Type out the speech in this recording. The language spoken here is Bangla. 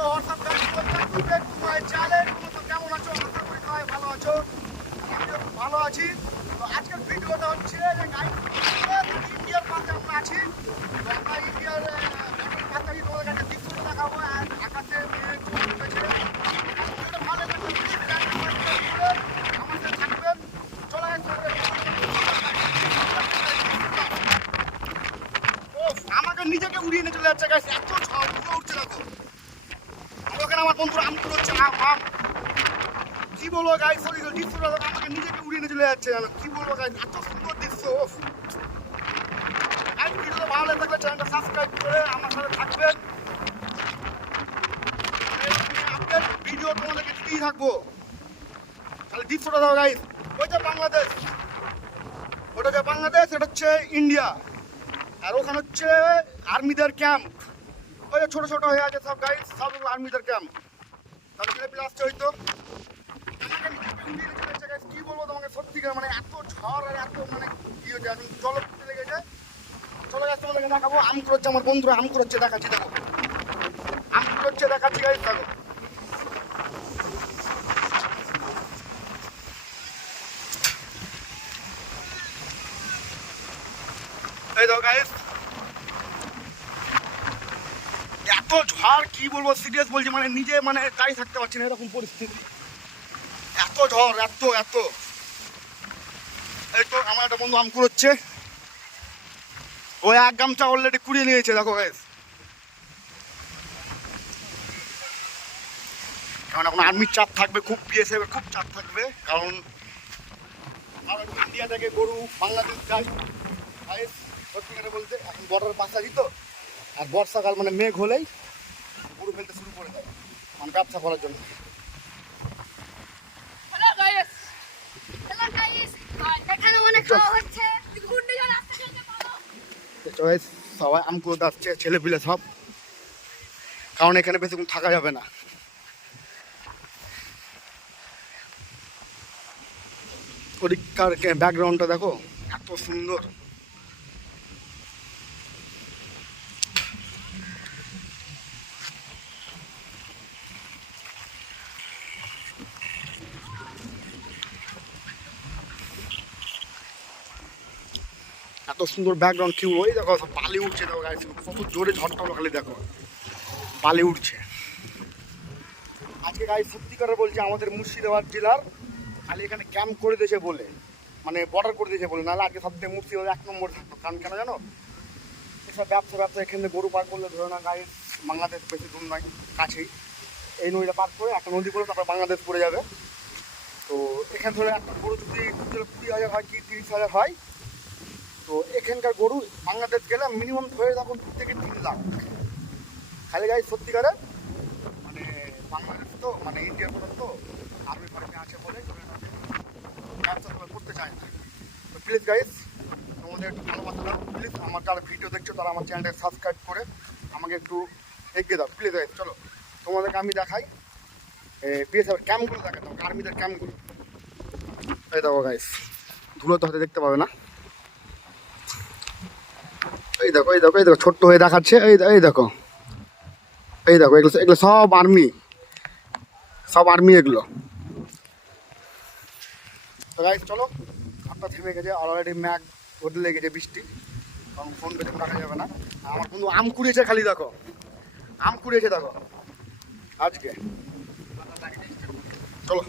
Hello WhatsApp guys, welcome to back to my channel. তোমরা কেমন আছো? আশা করি সবাই ভালো আছো। আমিও ভালো আছি। তো আজকের ভিডিওটা হচ্ছে যে গাইস, ইন্ডিয়ার পাশে আমরা আছি। তো আমরা ইন্ডিয়ার পাশে তোমাদের কাছে দৃশ্যটা দেখাবো আর আকাশে মেঘ উঠেছে। ভিডিওটা ভালো লাগলে প্লিজ লাইক কমেন্ট করে আমাদের থাকবেন। চলে আমাকে নিজেকে উড়িয়ে নিয়ে চলে যাচ্ছে গাইস, এত ঝড় উঠছে দেখো। ওখানে আমার বন্ধুরা আম কুড়োচ্ছে, আম কি বলবো গাইস, দৃশ্যটা আমাকে নিজেকে উড়িয়ে নিয়ে চলে যাচ্ছে। জানো কি বলবো গাইস, এত সুন্দর দৃশ্য। গাইস ভিডিওটা ভালো লাগলে চ্যানেলটা সাবস্ক্রাইব করে আমার সাথে থাকবেন। আপডেট ভিডিও তোমাদেরকে দিতেই থাকবো। তাহলে দৃশ্যটা দাও গাইস। ওইটা বাংলাদেশ, ওটা যে বাংলাদেশ, এটা হচ্ছে ইন্ডিয়া। আর ওখানে হচ্ছে আর্মিদের ক্যাম্প। ওই যে ছোট ছোট হয়ে আছে সব গাইস, সব আর্মিদের ক্যাম্প। তাহলে ছেলে আসছে হয়তো। কি বলবো তোমাকে, সত্যিকার মানে এত ঝড় আর এত মানে কি হচ্ছে, এখন জল উঠতে লেগেছে। চলে যাচ্ছে, তোমাদেরকে দেখাবো। আম করছে আমার বন্ধুরা, আম করছে দেখাচ্ছি, দেখো আম করছে দেখাচ্ছি গাইস, দেখো। এই দেখো গাইস, এত ঝড় কি বলবো, সিরিয়াস বলছি, মানে নিজে মানে দাঁড়িয়ে থাকতে পারছি না, এরকম পরিস্থিতি। এত ঝড়, এত এত। এই তো আমার একটা বন্ধু আম কুড়োচ্ছে, ওই এক গামছা অলরেডি কুড়িয়ে নিয়েছে দেখো গাইস। কারণ এখন আর্মির চাপ থাকবে, খুব বিএসএফ খুব চাপ থাকবে। কারণ ইন্ডিয়া থেকে গরু বাংলাদেশ যায় গাইস। সত্যি কথা বলতে এখন বর্ডার পাশাপাশি তো, আর বর্ষাকাল মানে মেঘ হলেই গরু ফেলতে শুরু করে দেয়, মানে ব্যবসা করার জন্য। সবাই আম করে যাচ্ছে, ছেলে পিলে সব। কারণ এখানে বেশিক্ষণ থাকা যাবে না। ওদিককার ব্যাকগ্রাউন্ডটা দেখো, এত সুন্দর। এত সুন্দর ব্যাকগ্রাউন্ড, কি ওই দেখো বালি উঠছে, দেখো গাইস কত জোরে ঝড়টা হলো, খালি দেখো বালি উঠছে। আজকে গাইস সত্যিকারে বলছি, আমাদের মুর্শিদাবাদ জেলার খালি এখানে ক্যাম্প করে দিয়েছে বলে, মানে বর্ডার করে দিয়েছে বলে, নাহলে আজকে সবথেকে মুর্শিদাবাদ 1 নম্বরে থাকতো। কারণ কেন জানো, এসব ব্যবসা এখানে গরু পার করলে ধরে না গাইস, বাংলাদেশ বেশি দূর নয়, কাছেই। এই নদীটা পার করে একটা নদী করে তারপর বাংলাদেশ পড়ে যাবে। তো এখানে ধরে একটা গরু যদি 20,000 হয় কি 30,000 হয়, তো এখানকার গরু বাংলাদেশ গেলে মিনিমাম ধরে থাকুন 2 থেকে 3 লাখ। খালি গাইস সত্যিকারে মানে বাংলাদেশ তো মানে ইন্ডিয়ার মতো তো আর্মি ফার্মি আছে বলে ব্যবসা করতে চায় না। তো প্লিজ গাইস তোমাদের একটু ভালোবাসা দাও প্লিজ। আমার যারা ভিডিও দেখছো তারা আমার চ্যানেলটাকে সাবস্ক্রাইব করে আমাকে একটু এগিয়ে দাও প্লিজ গাইস। চলো তোমাদেরকে আমি দেখাই বিএসএফের ক্যাম্পগুলো দেখাতাম, আর্মিদের ক্যাম্পগুলো। এই দেখো গাইস, ধুলো তো হাতে দেখতে পাবে না। এই দেখো এই দেখো এই দেখো, ছোট্ট হয়ে দেখাচ্ছে। এই দেখো এই দেখো, এগুলো এগুলো সব আর্মি, সব আর্মি এগুলো। তো গাইস চলো, ঘরটা থেমে গেছে অলরেডি, ম্যাগ হতে লেগেছে বৃষ্টি, কারণ ফোন পেতে রাখা যাবে না। আমার বন্ধু আম কুড়িয়েছে, খালি দেখো আম কুড়িয়েছে দেখো আজকে। চলো।